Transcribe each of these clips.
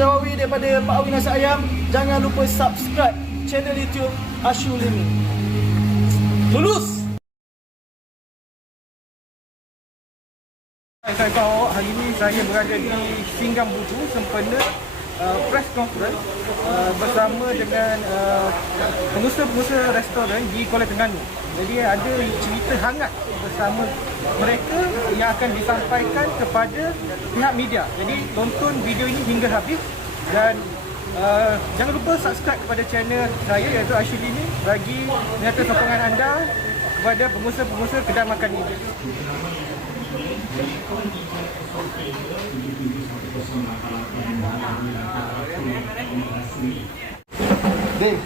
Zawawi daripada Pak Awi Nasi Ayam. Jangan lupa subscribe channel YouTube Ashul ini. Lulus! Saya tahu hari ini saya berada di Singgam Budu sempena press conference bersama dengan pengusaha-pengusaha restoran di Kuala Terengganu. Jadi ada cerita hangat bersama mereka yang akan disampaikan kepada pihak media. Jadi tonton video ini hingga habis dan jangan lupa subscribe kepada channel saya iaitu Ashul ini bagi menyata sokongan anda kepada pengusaha-pengusaha kedai makan ini. Ding.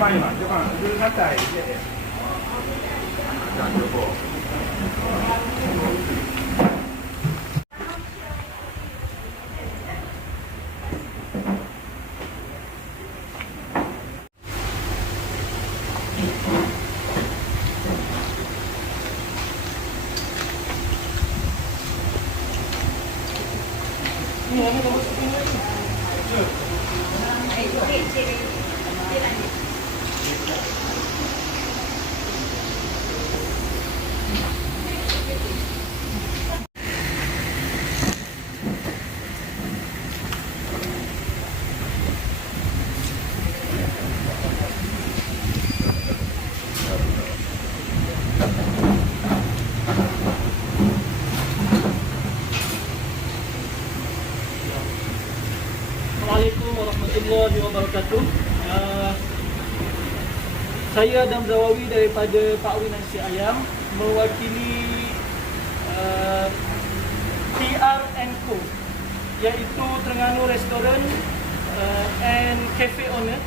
Cepat, duduk santai. Assalamualaikum warahmatullahi wabarakatuh. Saya Adam Zawawi daripada Pak Awi Nasi Ayam mewakili TR&Co, iaitu Terengganu Restaurant and Cafe Owner.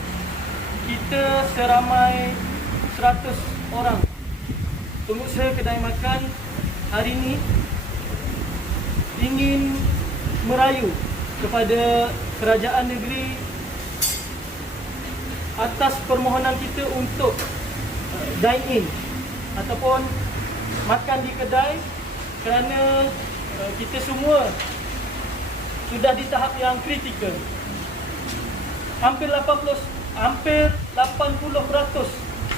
Kita seramai 100 orang pengusaha kedai makan hari ini ingin merayu kepada kerajaan negeri atas permohonan kita untuk dine in ataupun makan di kedai, kerana kita semua sudah di tahap yang kritikal. Hampir 80%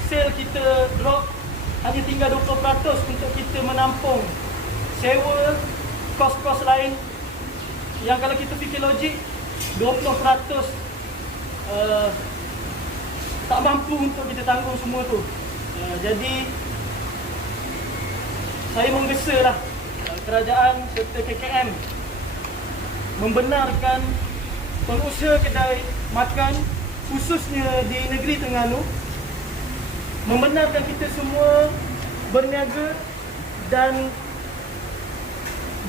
sale kita drop, hanya tinggal 20% untuk kita menampung sewa, kos-kos lain yang kalau kita fikir logik 20% tak mampu untuk kita tanggung semua tu. Jadi saya menggesalah kerajaan serta KKM membenarkan pengusaha kedai makan khususnya di negeri Terengganu, membenarkan kita semua berniaga dan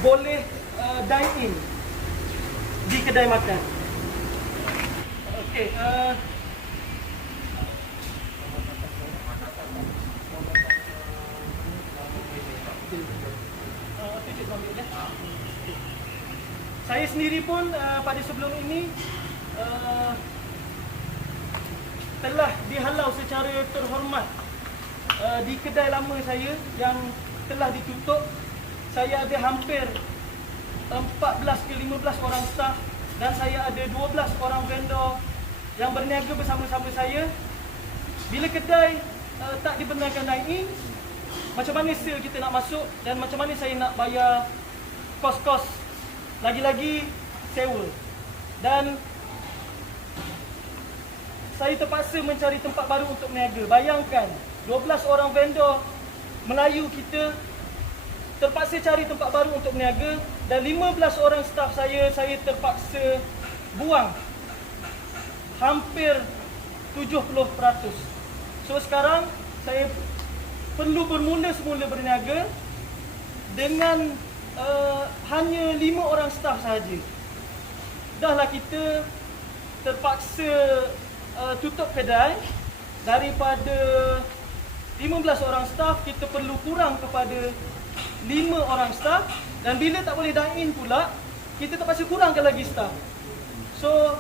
boleh dine in di kedai makan. Okey, saya sendiri pun pada sebelum ini telah dihalau secara terhormat di kedai lama saya yang telah ditutup. Saya ada hampir 14 ke 15 orang staf dan saya ada 12 orang vendor yang berniaga bersama-sama saya. Bila kedai tak dibenarkan dine in, macam mana sale kita nak masuk dan macam mana saya nak bayar kos-kos, lagi-lagi sewa. Dan saya terpaksa mencari tempat baru untuk berniaga. Bayangkan 12 orang vendor Melayu kita terpaksa cari tempat baru untuk berniaga, dan 15 orang staf saya terpaksa buang hampir 70%. So sekarang saya perlu bermula semula berniaga dengan hanya 5 orang staf sahaja. Dahlah kita terpaksa tutup kedai. Daripada 15 orang staf, kita perlu kurang kepada 5 orang staf. Dan bila tak boleh dine in pula, kita terpaksa kurangkan lagi staf. So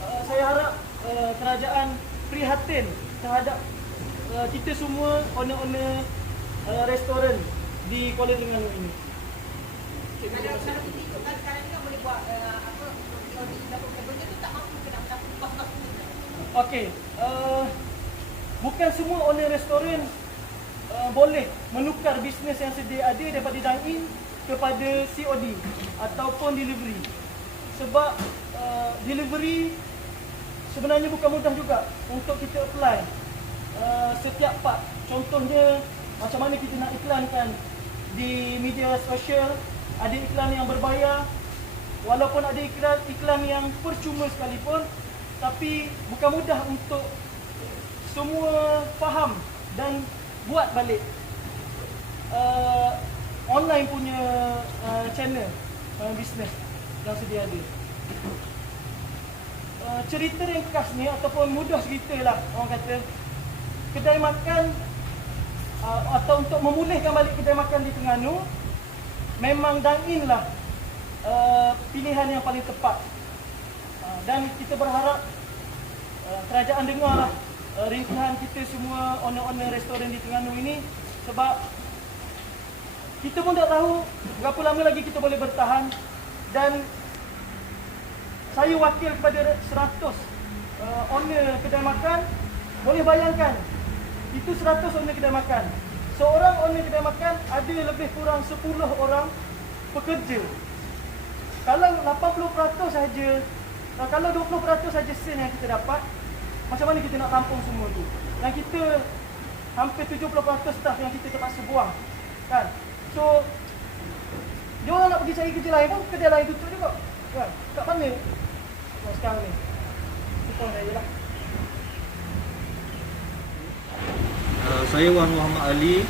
saya harap kerajaan prihatin terhadap kita semua owner-owner restoran di Kuala Terengganu ini. Kalau kita ikut kan sekarang ni kan boleh buat apa audit dapur benda tu tak mampu kena mendapat kos-kos ni. Okey, bukan semua owner restoran boleh menukar bisnes yang sedia ada daripada dine-in kepada COD ataupun delivery. Sebab delivery sebenarnya bukan mudah juga untuk kita apply setiap part. Contohnya macam mana kita nak iklankan di media sosial, ada iklan yang berbayar, walaupun ada iklan yang percuma sekalipun, tapi bukan mudah untuk semua faham dan buat balik online punya channel bisnes yang sedia ada. Cerita ringkas ni ataupun mudah cerita lah orang kata, kedai makan atau untuk memulihkan balik kedai makan di Terengganu, memang dine-in lah pilihan yang paling tepat. Dan kita berharap kerajaan dengar lah ringkahan kita semua owner-owner restoran di Terengganu ini, sebab kita pun tak tahu berapa lama lagi kita boleh bertahan. Dan saya wakil kepada 100 owner kedai makan. Boleh bayangkan, itu 100 owner kedai makan. Seorang owner kedai makan ada lebih kurang 10 orang pekerja. Kalau 80% saja, kalau 20% saja sen yang kita dapat, macam mana kita nak tampung semua tu? Dan kita hampir 70% staff yang kita terpaksa buang, kan? So, dia orang nak pergi cari kerja lain pun, kedai lain tutup juga, kan? Kat mana sekarang ni? Itu pun saya lah. Saya Wan Muhammad Ali,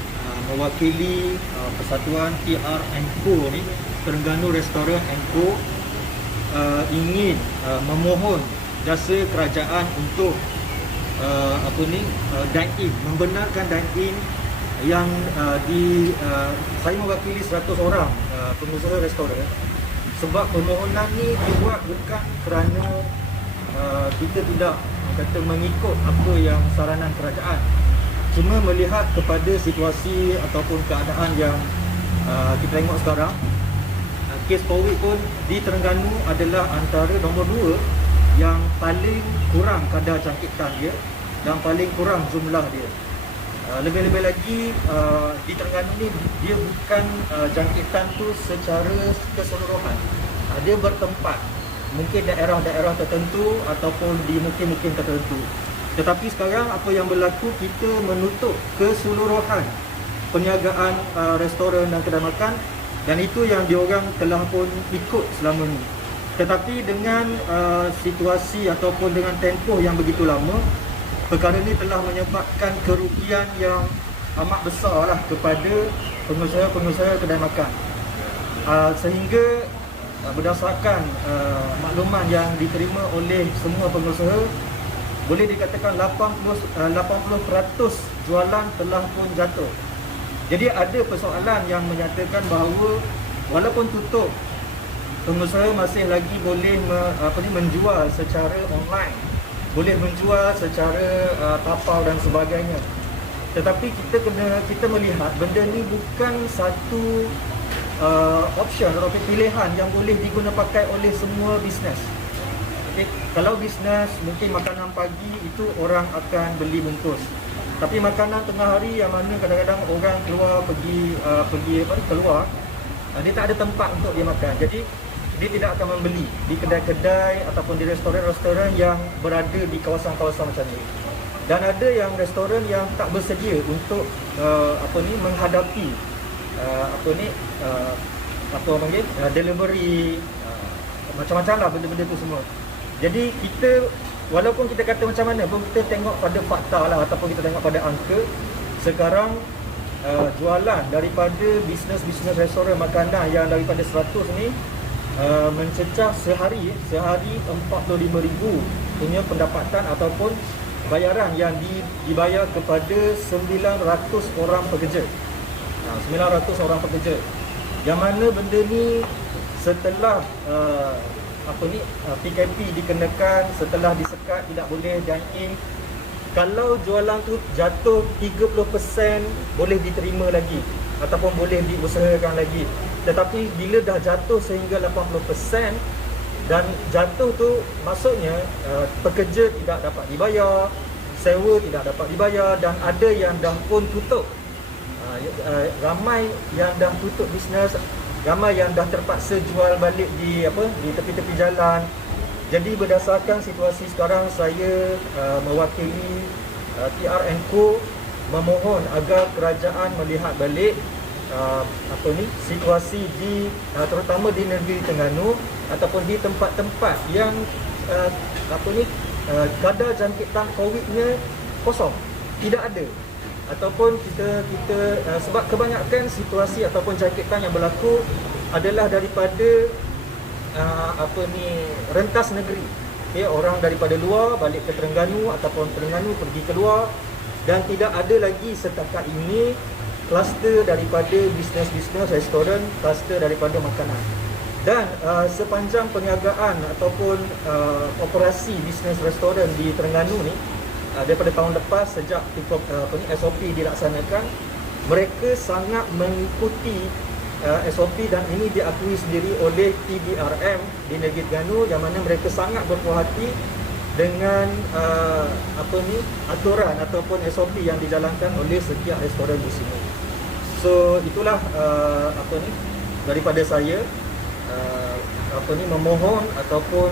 mewakili Persatuan TR & Co ni, Terengganu Restaurant & Co, ingin memohon jasa kerajaan untuk dine-in, membenarkan dine-in yang saya mewakili 100 orang pengusaha restoran. Sebab permohonan ni dibuat bukan kerana kita tidak mengikut apa yang saranan kerajaan, cuma melihat kepada situasi ataupun keadaan yang kita tengok sekarang. Kes COVID pun di Terengganu adalah antara nombor 2 yang paling kurang kadar jangkitan dia dan paling kurang jumlah dia. Lebih-lebih lagi di Terengganu ni dia bukan jangkitan tu secara keseluruhan. Dia bertempat, mungkin daerah-daerah tertentu ataupun di mukim-mukim tertentu. Tetapi sekarang apa yang berlaku, kita menutup keseluruhan perniagaan restoran dan kedai makan, dan itu yang diorang telah pun ikut selama ni. Tetapi dengan situasi ataupun dengan tempoh yang begitu lama, perkara ini telah menyebabkan kerugian yang amat besar lah kepada pengusaha-pengusaha kedai makan. Sehingga berdasarkan makluman yang diterima oleh semua pengusaha, boleh dikatakan 80% jualan telah pun jatuh. Jadi ada persoalan yang menyatakan bahawa walaupun tutup, pengusaha masih lagi boleh menjual secara online, boleh menjual secara tapau dan sebagainya. Tetapi kita melihat benda ni bukan satu option atau pilihan yang boleh diguna pakai oleh semua bisnes. Okay. Kalau bisnes mungkin makanan pagi itu orang akan beli bungkus. Tapi makanan tengah hari yang mana kadang-kadang orang keluar pergi keluar, dia tak ada tempat untuk dia makan. Jadi dia tidak akan membeli di kedai-kedai ataupun di restoran-restoran yang berada di kawasan-kawasan macam ni. Dan ada yang restoran yang tak bersedia untuk menghadapi delivery, macam-macam lah benda-benda tu semua. Jadi kita, walaupun kita kata macam mana pun, kita tengok pada fakta lah ataupun kita tengok pada angka. Sekarang jualan daripada bisnes-bisnes restoran makanan yang daripada 100 ni mencecah sehari 45,000 punya pendapatan ataupun bayaran yang dibayar kepada 900 orang pekerja. 900 orang pekerja. Yang mana benda ni setelah PKP dikenakan, setelah disekat tidak boleh dine in, Kalau jualan tu jatuh 30% boleh diterima lagi ataupun boleh diusahakan lagi. Tetapi bila dah jatuh sehingga 80% dan jatuh tu maksudnya pekerja tidak dapat dibayar, sewa tidak dapat dibayar dan ada yang dah pun tutup. Ramai yang dah tutup bisnes, ramai yang dah terpaksa jual balik di tepi-tepi jalan. Jadi berdasarkan situasi sekarang, saya mewakili TR&Co memohon agar kerajaan melihat balik situasi di terutama di negeri Terengganu ataupun di tempat-tempat yang kadar jangkitan COVID-nya kosong, tidak ada. Ataupun kita sebab kebanyakan situasi ataupun jangkitan yang berlaku adalah daripada rentas negeri. Orang daripada luar balik ke Terengganu ataupun Terengganu pergi keluar, dan tidak ada lagi setakat ini kluster daripada bisnes-bisnes restoran, kluster daripada makanan. Dan sepanjang perniagaan ataupun operasi bisnes restoran di Terengganu ni daripada tahun lepas, sejak SOP dilaksanakan, mereka sangat mengikuti SOP dan ini diakui sendiri oleh TBRM di negeri Terengganu, yang mana mereka sangat berpuas hati dengan aturan ataupun SOP yang dijalankan oleh setiap restoran di sini. So itulah daripada saya memohon ataupun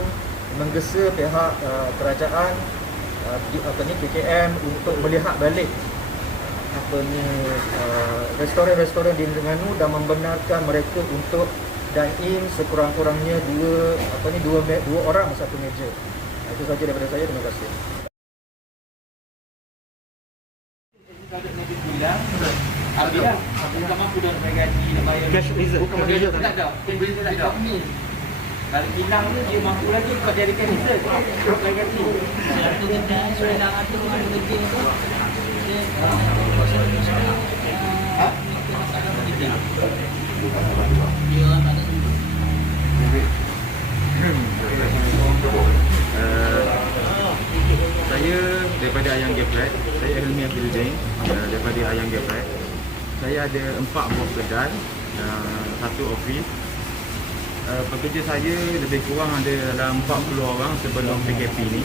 menggesa pihak kerajaan PKM untuk melihat balik restoran-restoran di Terengganu dan membenarkan mereka untuk dine in sekurang-kurangnya dua orang satu meja. Itu saja daripada saya. Terima kasih. Bukan mampu dah bayar gaji, dah bayar Cash reserve. bukan bayar gaji, tak ada. Pembeli tak ada. Kalau hilang tu dia mampu lagi kau jadi cash reserve, kau bayar gaji. Satu kedai sudah atur kerja tu dia Saya daripada Ayang Geprek, saya Helmi Afidudin daripada Ayang Geprek. Saya ada 4 buah kedai, 1 ofis. Pekerja saya lebih kurang ada dalam 40 orang sebelum PKP ni.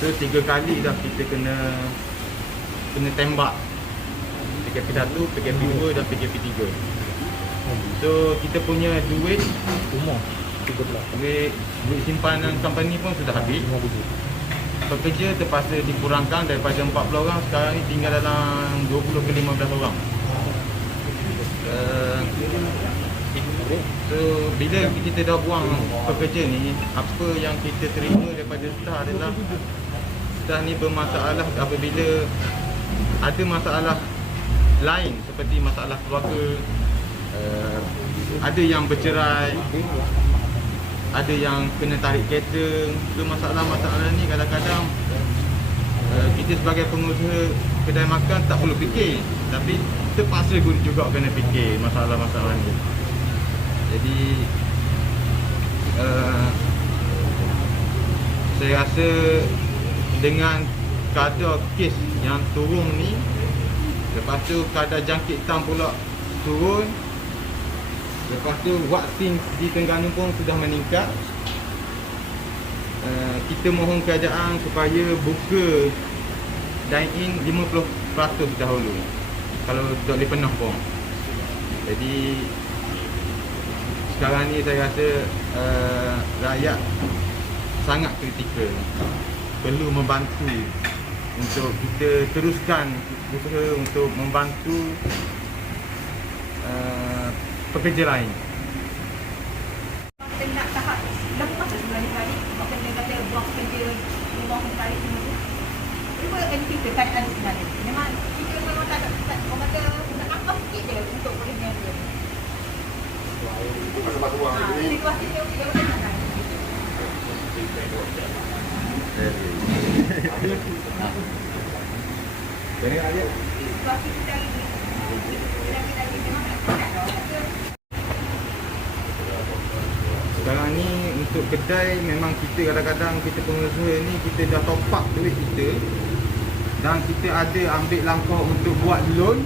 So 3 kali dah kita kena tembak. PKP 1, PKP 2 dan PKP 3. So kita punya duit simpanan company pun sudah habis. Pekerja terpaksa dikurangkan daripada 40 orang, sekarang ni tinggal dalam 20 ke 15 orang. So bila kita dah buang pekerja ni, apa yang kita terima daripada staff adalah staff ni bermasalah apabila ada masalah lain seperti masalah keluarga, ada yang bercerai, ada yang kena tarik kereta. So masalah-masalah ni kadang-kadang kita sebagai pengusaha kedai makan tak perlu fikir, tapi terpaksa juga kena fikir masalah-masalah ni. Jadi saya rasa dengan kadar kes yang turun ni, lepas tu kadar jangkitan pula turun, lepas tu vaksin di Terengganu pun sudah meningkat. Kita mohon kerajaan supaya buka dine-in 50% dahulu, kalau tak boleh penuh pun. Jadi sekarang ni saya rasa rakyat sangat kritikal, perlu membantu untuk kita teruskan usaha untuk membantu pekerja lain. Kita nak tahap lepas sebenarnya tadi, maka dia kata buang kerja, buang tarik semua tu. Cuma NP kekayaan sebenarnya. Memang kita memang tak ada, orang kata nak tambah sikit je untuk kerja dia. Masa-masa buang ni. Situasi dia macam mana? Situasi kita ini, kita memang tak ada. Sekarang ni untuk kedai memang kita kadang-kadang kita pengusaha ni kita dah top up duit kita dan kita ada ambil langkah untuk buat loan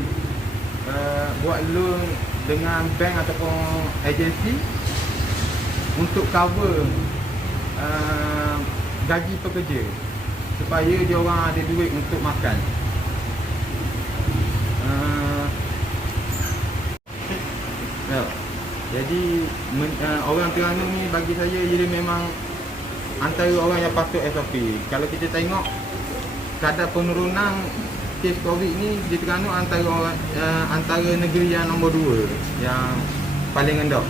dengan bank ataupun agensi untuk cover gaji pekerja supaya dia orang ada duit untuk makan. Jadi orang Terengganu ni bagi saya dia memang antara orang yang patut SOP. Kalau kita tengok kadar penurunan kes COVID ni di Terengganu antara negeri yang nombor 2 yang paling rendah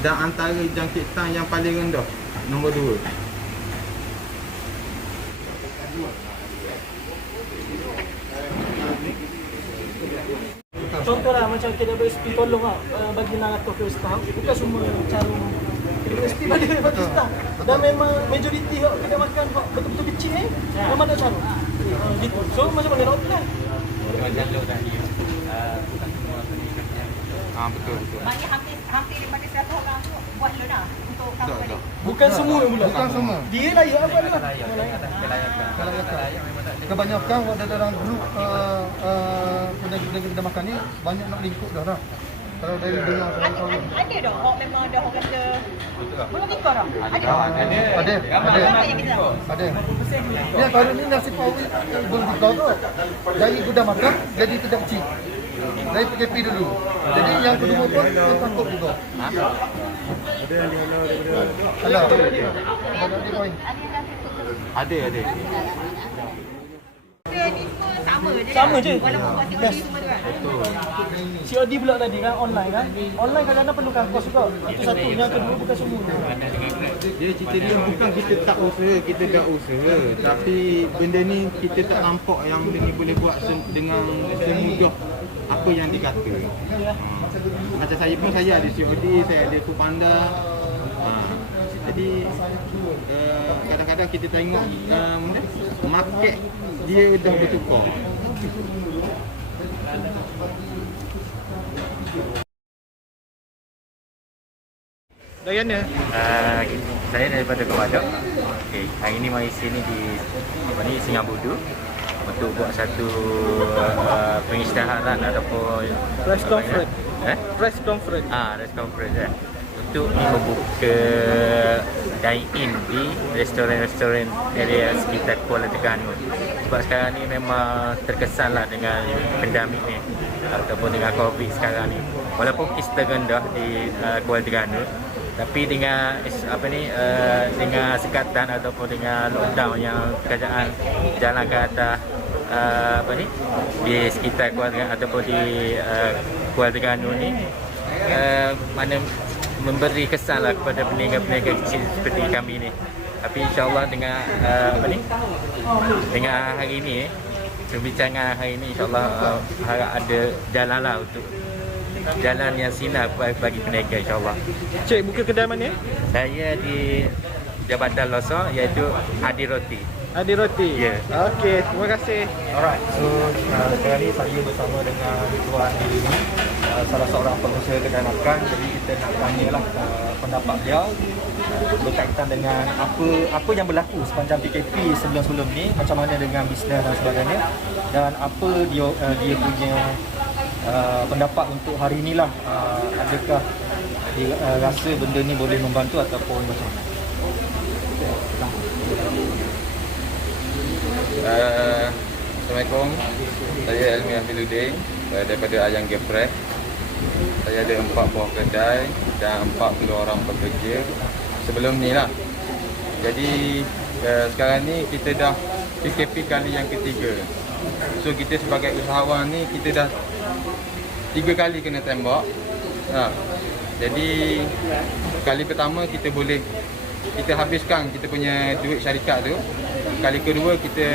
dan antara jangkitan yang paling rendah nombor 2. Contohlah macam KWSP tolong bagi 600 ke staff. Bukan semua cara KWSP bagi staff. Dan memang majoriti kedai makan betul-betul kecil ni memang tak cara. Gitu. So macam mana nak apply? Jalur tadi bukan semua penikmatnya. Betul. Maknanya hampir daripada 100 orang tu buat loan lah untuk cover balik. Bukan semua pula. Bukan semua. Dia layak apa lah. Kelayakan. Kebanyakan dalam grup kedai makan ni banyak nak lingkup dah lah. Kalau dari dengar Ada dah orang memang dah orang kata belum ikut dah. Ada. Ada. Yang kita. Ada. Yang baru ni nasi pawit belum dikau tu. Dari kedai makan jadi kedai kecil. Dari PKP dulu. Jadi yang kedua pun dia takut juga. Ada yang dihalau daripada Alah. Ada di poin. ada. Dia ni semua sama je. Sama je. Walaupun buat COD semua tu kan. COD pula tadi kan online kan. Online kadang-kadang perlukan kos juga. Itu satu. Yang kedua bukan semua. Dia cerita dia bukan kita tak usaha, kita dah usaha. Tapi benda ni kita tak nampak yang benda ni boleh buat dengan semudah apa yang dikata. Macam saya pun saya ada COD, saya ada Foodpanda. Jadi kadang-kadang kita tengok market dia dah bertukar. Dari mana? Saya daripada Kewadok. Hari ni mari sini di Singapura untuk buat satu pengisytiharan ataupun Press conference. Press conference. Press conference untuk membuka dine-in di restoran-restoran area sekitar Kuala Terengganu. Sebab sekarang ni memang terkesanlah dengan pandemik ni ataupun dengan COVID sekarang ni. Walaupun kes terendah di Kuala Terengganu, tapi dengan dengan sekatan ataupun dengan lockdown yang kerajaan jalan ke atas di sekitar Kuala Terengganu ataupun di Kuala Terengganu ni mana memberi kesan lah kepada peniaga-peniaga kecil seperti kami ni. Tapi insyaAllah dengan dengan hari ni perbincangan hari ni insyaAllah harap ada jalan lah untuk jalan yang sinar bagi peniaga insyaAllah. Cik, buka kedai mana? Saya di Jabatan Losong iaitu Adi Roti. Adi Roti? Ya. Okey, terima kasih. Alright, so sekarang ni saya bersama dengan Tuan ini, salah seorang pengusaha kedai makan. Jadi kita nak tanyalah pendapat dia berkaitan dengan apa yang berlaku sepanjang PKP sebelum-sebelum ni, macam mana dengan bisnes dan sebagainya, dan apa dia punya pendapat untuk hari inilah. Adakah dia rasa benda ni boleh membantu ataupun macam mana? Assalamualaikum. Saya Elmi Afiluddin daripada Ayang Geprek. Saya ada 4 buah kedai dan 40 orang pekerja sebelum ni lah. Jadi sekarang ni kita dah PKP kali yang ketiga. So kita sebagai usahawan ni kita dah 3 kali kena tembak. Jadi kali pertama kita habiskan kita punya duit syarikat tu. Kali kedua kita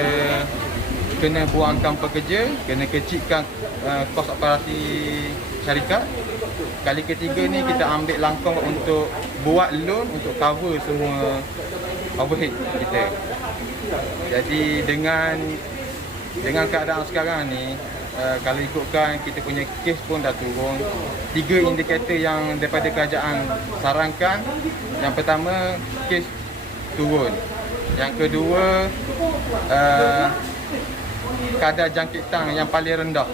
kena buangkan pekerja, kena kecilkan kos operasi syarikat. Kali ketiga ni kita ambil langkah untuk buat loan untuk cover semua overhead kita. Jadi dengan keadaan sekarang ni kalau ikutkan kita punya kes pun dah turun. 3 indikator yang daripada kerajaan sarankan. Yang pertama, kes turun. Yang kedua, kadar jangkitan yang paling rendah.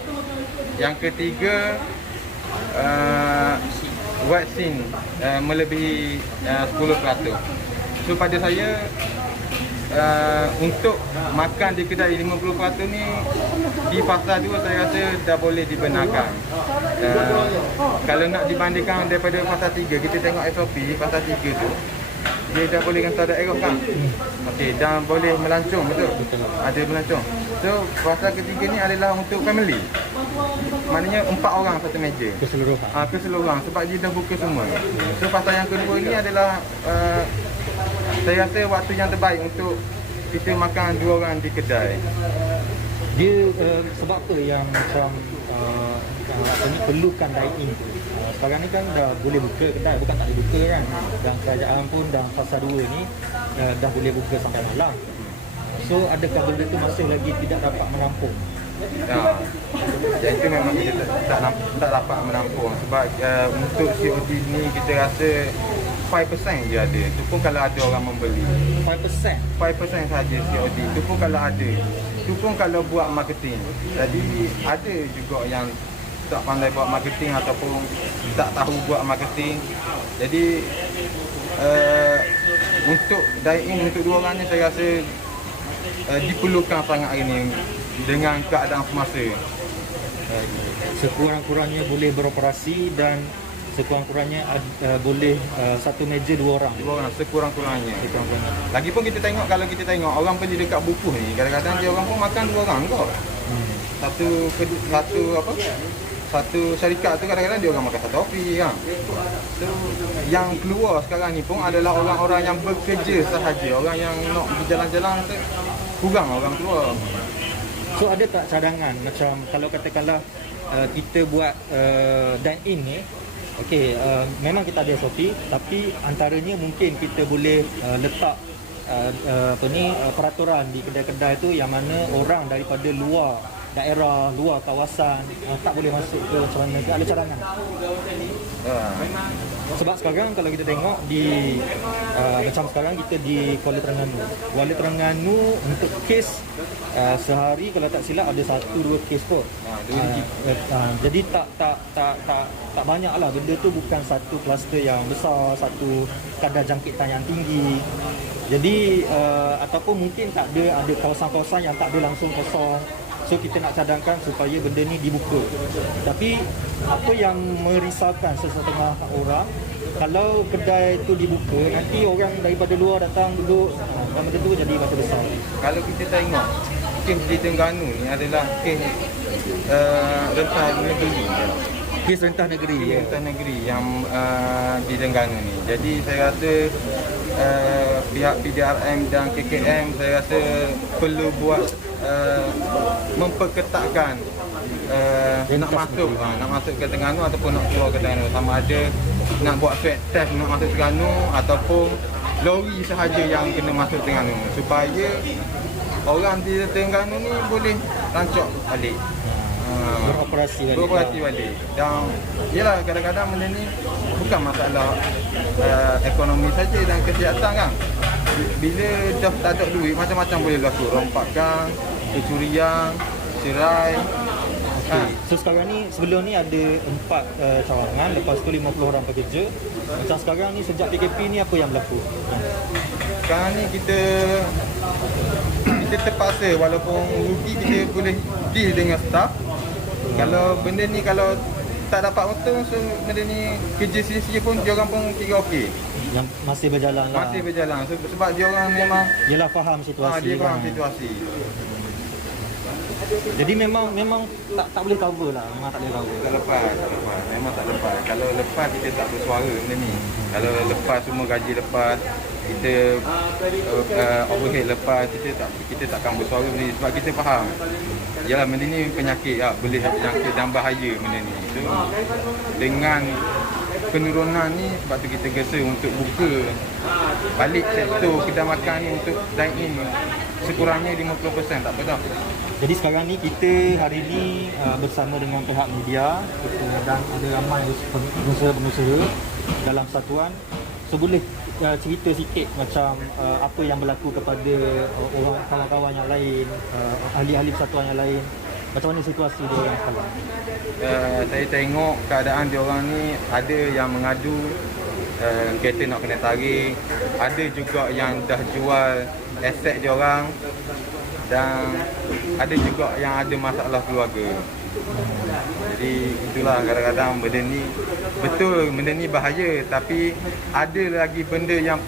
Yang ketiga, vaksin melebihi 10%. So pada saya, untuk makan di kedai 50% ni di fasa 2 saya rasa dah boleh dibenarkan. Kalau nak dibandingkan daripada fasa 3, kita tengok SOP fasa 3 tu dia dah boleh hantar daerah kan. Okey, dan boleh melancong, betul? Ada melancong. So fasa ketiga ni adalah untuk family. Maknanya 4 orang satu meja. Keseluruhan. Keseluruhan sebab dia dah buka semua. So fasa yang kedua ni adalah saya rasa waktu yang terbaik untuk kita makan 2 orang di kedai. Dia sebab apa yang macam perlukan dine-in tu? Sekarang ni kan dah boleh buka kedai, bukan tak boleh buka kan. Dan kerajaan pun dalam fasa 2 ni dah boleh buka sampai malam. So adakah benda tu masih lagi tidak dapat menampung? Yang itu memang kita tak dapat menampung sebab untuk COD ni kita rasa 5% je ada. Itu pun kalau ada orang membeli. 5%? 5% saja COD. Itu pun kalau ada. Itu pun kalau buat marketing. Jadi ada juga yang tak pandai buat marketing ataupun tak tahu buat marketing. Jadi untuk dine-in untuk 2 orang ni saya rasa diperlukan sangat hari ni dengan keadaan semasa. Sekurang-kurangnya boleh beroperasi dan sekurang-kurangnya boleh satu meja 2 orang. 2 orang sekurang-kurangnya. Lagipun kita tengok, kalau kita tengok orang beli dekat buku ni, kadang-kadang dia orang pun makan 2 orang kot. Satu syarikat tu kadang-kadang dia orang makan satu kopi kan. So yang keluar sekarang ni pun adalah orang-orang yang bekerja sahaja. Orang yang nak berjalan-jalan tu kurang orang keluar. So ada tak cadangan macam kalau katakanlah kita buat dine-in ni, okey, memang kita ada SOP, tapi antaranya mungkin kita boleh letak peraturan di kedai-kedai tu yang mana orang daripada luar daerah, luar kawasan tak boleh masuk ke macam mana ke, ada cadangan? Sebab sekarang kalau kita tengok di macam sekarang kita di Kuala Terengganu untuk kes sehari kalau tak silap ada 1-2 kes kot. Jadi tak banyaklah, benda tu bukan satu kluster yang besar, satu kadar jangkitan yang tinggi. Jadi ataupun mungkin tak ada kawasan-kawasan yang tak ada langsung kosong. So kita nak cadangkan supaya benda ni dibuka. Tapi apa yang merisaukan sesetengah orang, kalau kedai tu dibuka, nanti orang daripada luar datang duduk, dan benda tu jadi macam besar. Kalau kita tengok kes di Terengganu ni adalah kes rentah negeri. Kes rentah negeri. Rentah negeri yang di Terengganu ni. Jadi saya rasa pihak PDRM dan KKM saya rasa perlu buat memperketatkan nak masuk ke Terengganu ataupun nak keluar ke Terengganu, sama ada nak buat swab test nak masuk Terengganu ataupun lori sahaja yang kena masuk Terengganu supaya orang di Terengganu ni boleh rancak balik, beroperasi balik. Dan yalah, kadang-kadang benda ni bukan masalah ekonomi saja dan kesihatan kan. Bila dah tak ada duit, macam-macam boleh berlaku, rompakan, kecurian, cerai. So sekarang ni, sebelum ni ada 4 cawangan, lepas tu 50 orang pekerja. Macam sekarang ni sejak PKP ni apa yang berlaku? Sekarang ni kita terpaksa, walaupun rugi kita boleh deal dengan staff. Kalau benda ni kalau tak dapat untung, so benda ni kerja sia-sia pun dia orang pun kira okey. Yang masih berjalan lah. Masih berjalan. Sebab dia orang memang yelah faham situasi. dia faham situasi. Jadi memang tak boleh cover lah. Memang tak boleh cover. Tak lepas. Memang tak lepas. Kalau lepas kita tak bersuara benda ni. Kalau lepas semua gaji lepas, kita overhead lepas, kita takkan bersuara benda ni sebab kita faham. Yalah, benda ni penyakit lah, boleh jangkit dan bahaya benda ni. So, dengan penurunan ni sebab tu kita gesa untuk buka balik sektor kedai makan ni untuk dine-in sekurangnya 50%, tak apa dah. Jadi sekarang ni kita hari ni bersama dengan pihak media dan ada ramai pengusaha-pengusaha dalam satuan. So boleh cerita sikit macam apa yang berlaku kepada orang kawan-kawan yang lain, ahli-ahli persatuan yang lain. Macam mana situasi dia orang sekarang? Saya tengok keadaan dia orang ni, ada yang mengadu kereta nak kena tarik, ada juga yang dah jual aset dia orang, dan ada juga yang ada masalah keluarga. Jadi itulah, kadang-kadang benda ni betul, benda ni bahaya, tapi ada lagi benda yang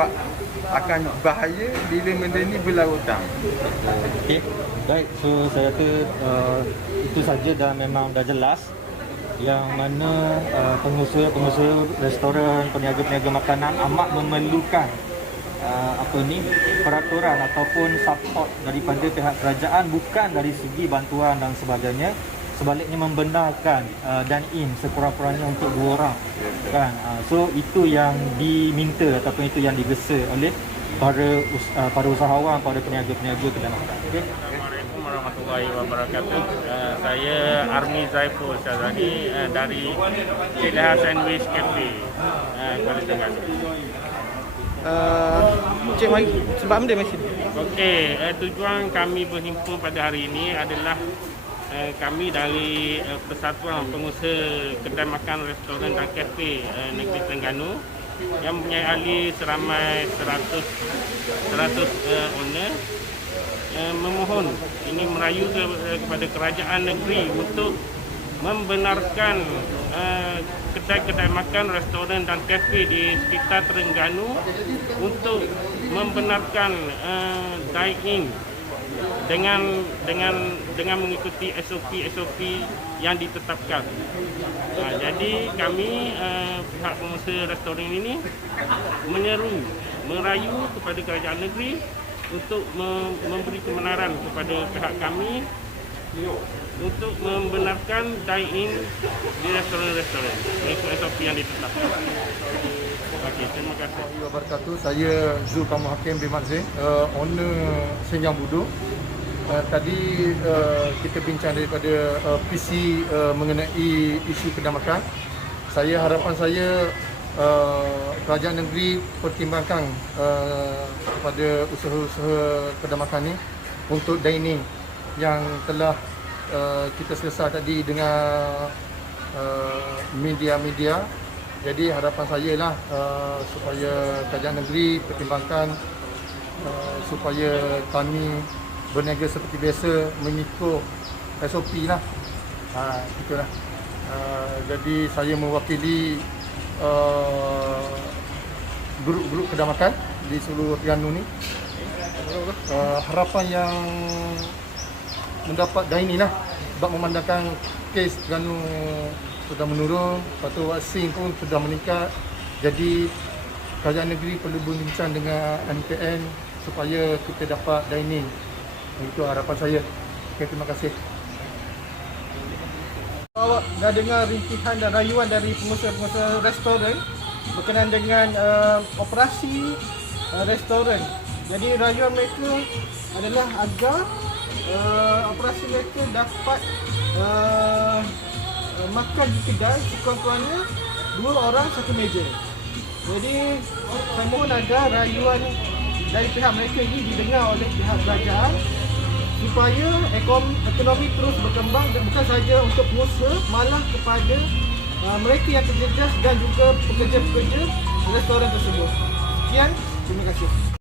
akan bahaya bila benda ni berlarutan. Okey. Baik, so saya kata itu saja dah memang dah jelas yang mana pengusaha-pengusaha restoran, peniaga-peniaga makanan amat memerlukan peraturan ataupun support daripada pihak kerajaan, bukan dari segi bantuan dan sebagainya, sebaliknya membenarkan dine-in sekurang-kurangnya untuk 2 orang kan. So itu yang diminta ataupun itu yang digesa oleh para usahawan, para peniaga-peniaga kedai makan. Okey. Assalamualaikum warahmatullahi wabarakatuh. Saya Armi Zaiful Syazali dari Cik Leha Sandwich Cafe, Kuala Terengganu. Cik Mai, sebab benda masih Okey, tujuan kami berhimpun pada hari ini adalah kami dari Persatuan Pengusaha Kedai Makan, Restoran dan Kafe Negeri Terengganu yang mempunyai ahli seramai 100 owner, memohon, ingin merayu kepada kerajaan negeri untuk membenarkan kedai-kedai makan, restoran dan kafe di sekitar Terengganu untuk membenarkan dine-in dengan mengikuti SOP yang ditetapkan. Jadi kami pihak pengusaha restoran ini merayu kepada kerajaan negeri untuk memberi kebenaran kepada pihak kami untuk membenarkan dine-in di restoran-restoran mengikut SOP yang ditetapkan. Okey, terima kasih. Wabarakatuh. Saya Zulkamal Hakim bin Mazin, owner Singgam Budu. Tadi kita bincang daripada PC mengenai isu kedai makan. Harapan saya kerajaan negeri pertimbangkan kepada usaha-usaha kedai makan ni untuk dining yang telah kita selesai tadi dengan media-media. Jadi harapan saya lah supaya kerajaan negeri pertimbangkan supaya kami berniaga seperti biasa mengikut SOP lah. Itulah. Jadi saya mewakili grup-grup kedai makan di seluruh Terengganu ni. Harapan yang mendapat dine-in lah, sebab memandangkan kes Terengganu sudah menurun, lepas tu vaksin pun sudah meningkat. Jadi kerajaan negeri perlu berbincang dengan MPN supaya kita dapat dine-in. Itu harapan saya. Okay, terima kasih. awak dah dengar rintihan dan rayuan dari pengusaha-pengusaha restoran berkenaan dengan operasi restoran. Jadi rayuan mereka adalah agar operasi mereka dapat makan di kedai sekurang-kurangnya 2 orang 1 meja. Jadi saya mohon ada rayuan dari pihak mereka ini didengar oleh pihak kerajaan supaya ekonomi terus berkembang dan bukan saja untuk pengusaha, malah kepada mereka yang kerja dan juga pekerja-pekerja restoran tersebut. Sekian, terima kasih.